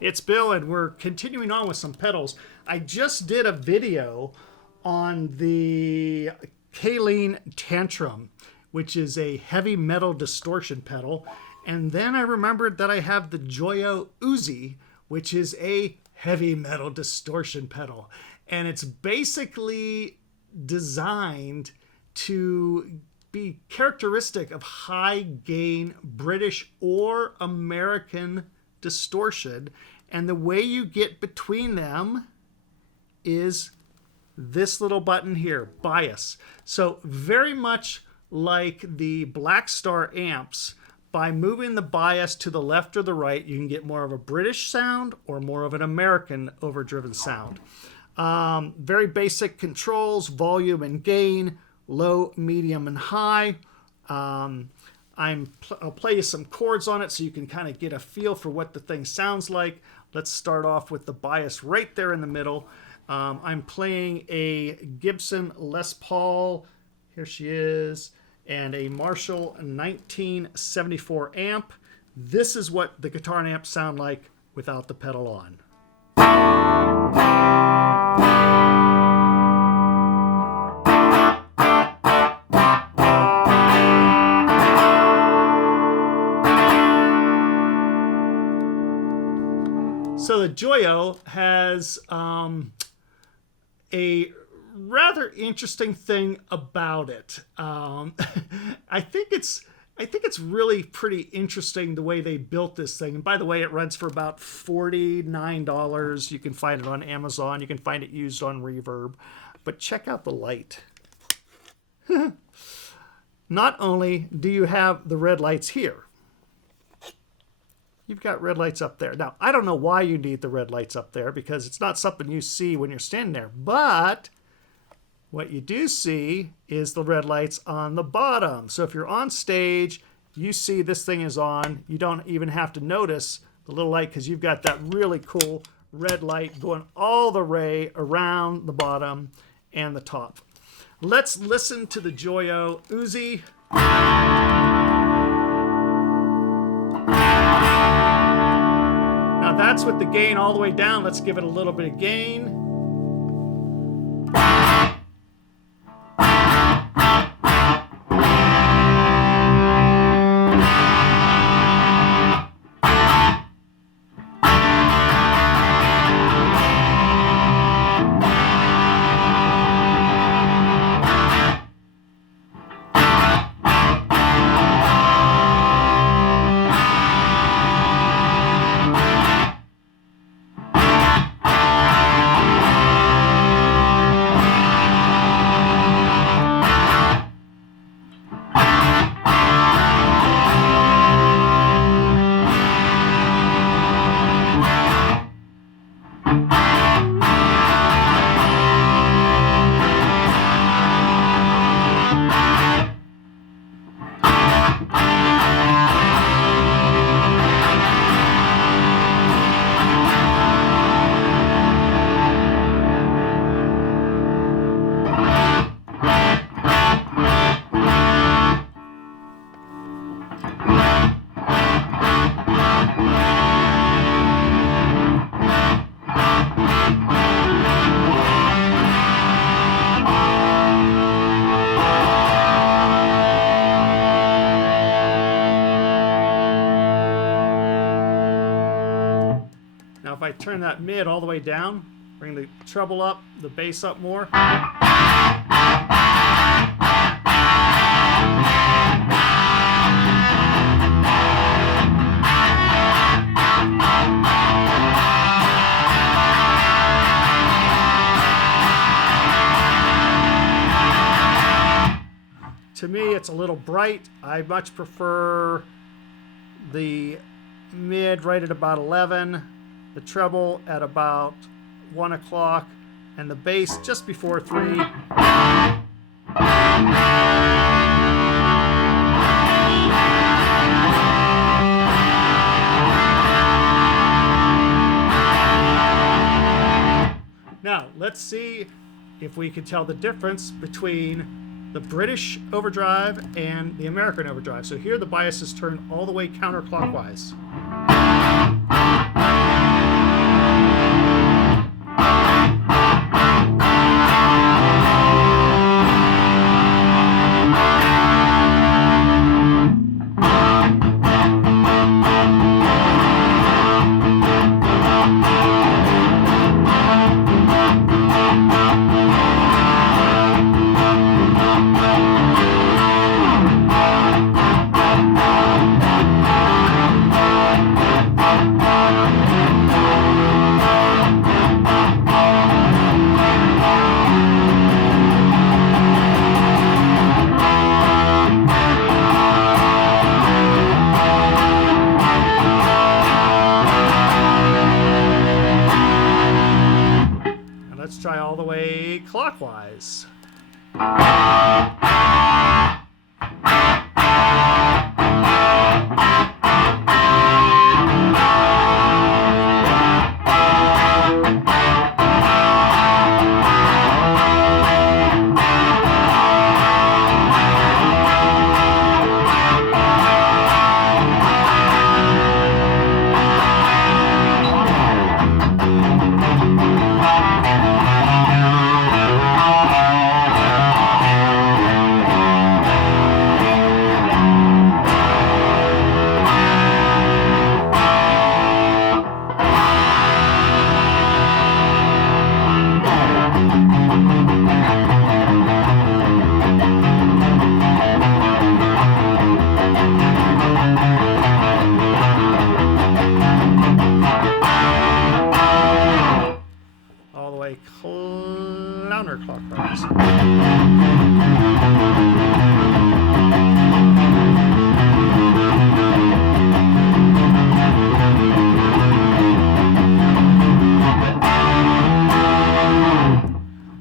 It's Bill, and we're continuing on with some pedals. I just did a video on the Kaleen Tantrum, which is a heavy metal distortion pedal. And then I remembered that I have the Joyo Uzi, which is a heavy metal distortion pedal. And it's basically designed to be characteristic of high gain British or American distortion, and the way you get between them is this little button here, bias. So very much like the Black Star amps, by moving the bias to the left or the right, you can get more of a British sound or more of an American overdriven sound. Very basic controls, volume and gain, low, medium, and high. I'll play you some chords on it so you can kind of get a feel for what the thing sounds like. Let's start off with the bias right there in the middle. I'm playing a Gibson Les Paul, here she is, and a Marshall 1974 amp. This is what the guitar and amp sound like without the pedal on. So the Joyo has a rather interesting thing about it. I think it's really pretty interesting the way they built this thing. And by the way, it runs for about $49. You can find it on Amazon. You can find it used on Reverb. But check out the light. Not only do you have the red lights here, you've got red lights up there. Now, I don't know why you need the red lights up there because it's not something you see when you're standing there. But what you do see is the red lights on the bottom. So if you're on stage, you see this thing is on. You don't even have to notice the little light because you've got that really cool red light going all the way around the bottom and the top. Let's listen to the Joyo Uzi. Now that's with the gain all the way down. Let's give it a little bit of gain. Now if I turn that mid all the way down, bring the treble up, the bass up more. To me, it's a little bright. I much prefer the mid right at about 11, the treble at about 1 o'clock, and the bass just before 3. Now, let's see if we can tell the difference between the British overdrive and the American overdrive. So here the bias is turned all the way counterclockwise. try all the way clockwise. All the way counterclockwise.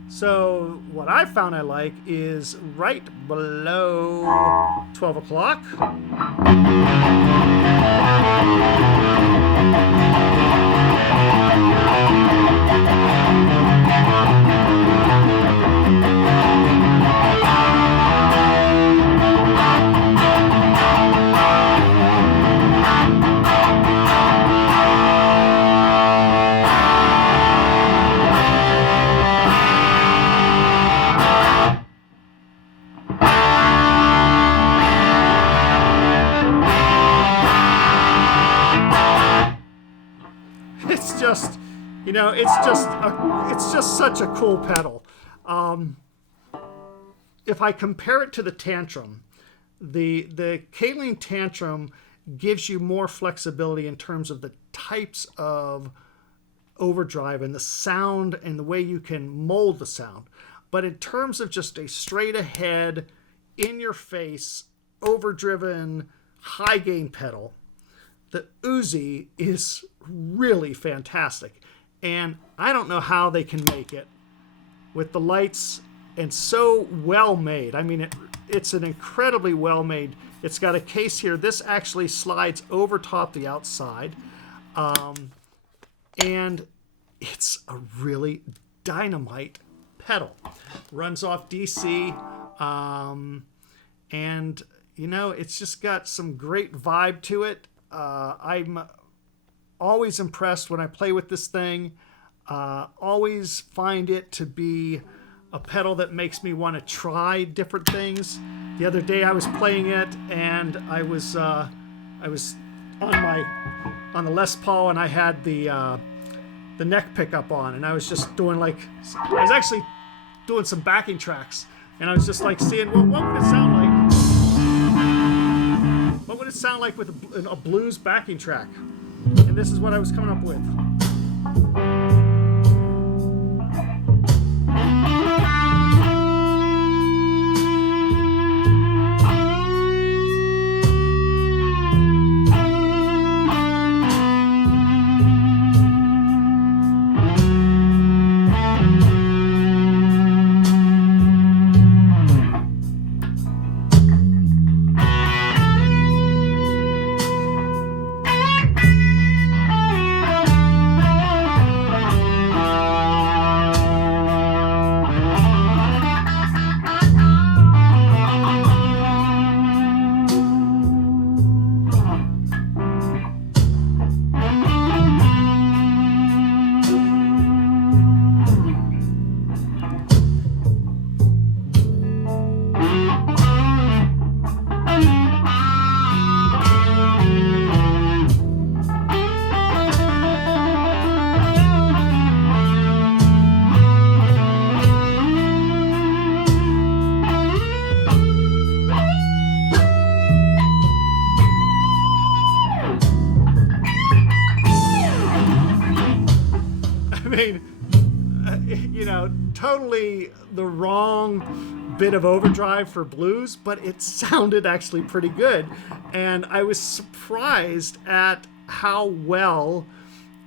So what I found I like is right below 12 o'clock. It's just, you know, it's just such a cool pedal. If I compare it to the Tantrum, the Kaleen Tantrum gives you more flexibility in terms of the types of overdrive and the sound and the way you can mold the sound. But in terms of just a straight ahead, in your face, overdriven, high gain pedal, the Uzi is really fantastic. And I don't know how they can make it with the lights and so well made. I mean, it's an incredibly well made. It's got a case here. This actually slides over top the outside. And it's a really dynamite pedal. Runs off DC. And, you know, it's just got some great vibe to it. I'm always impressed when I play with this thing. Always find it to be a pedal that makes me want to try different things. The other day I was playing it and I was on the Les Paul and I had the neck pickup on and I was just doing I was actually doing some backing tracks and I was just like seeing, well, what would it sound like? What would it sound like with a blues backing track? And this is what I was coming up with. You know, totally the wrong bit of overdrive for blues, but it sounded actually pretty good. And I was surprised at how well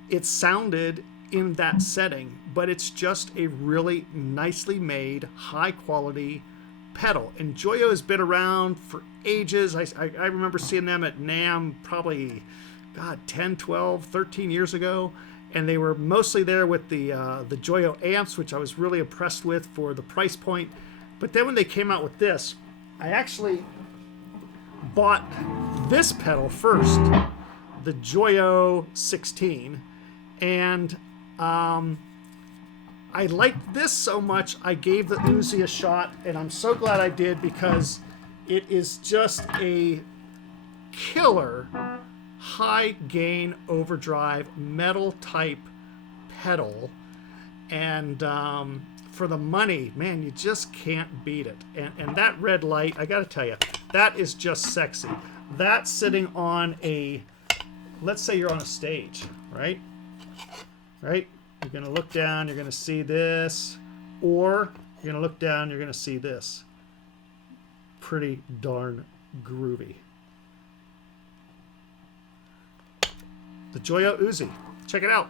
it sounded in that setting, but it's just a really nicely made, high quality pedal. And Joyo has been around for ages. I remember seeing them at NAMM probably, God, 10, 12, 13 years ago. And they were mostly there with the Joyo amps, which I was really impressed with for the price point. But then when they came out with this, I actually bought this pedal first, the Joyo 16. And I liked this so much, I gave the Uzi a shot, and I'm so glad I did, because it is just a killer high gain overdrive metal type pedal. And for the money, man, you just can't beat it. And that red light, I gotta tell you, that is just sexy. That's sitting on a, let's say you're on a stage, right? Right? You're going to look down, you're going to see this, or you're going to look down, you're going to see this. Pretty darn groovy. The Joyo Uzi. Check it out.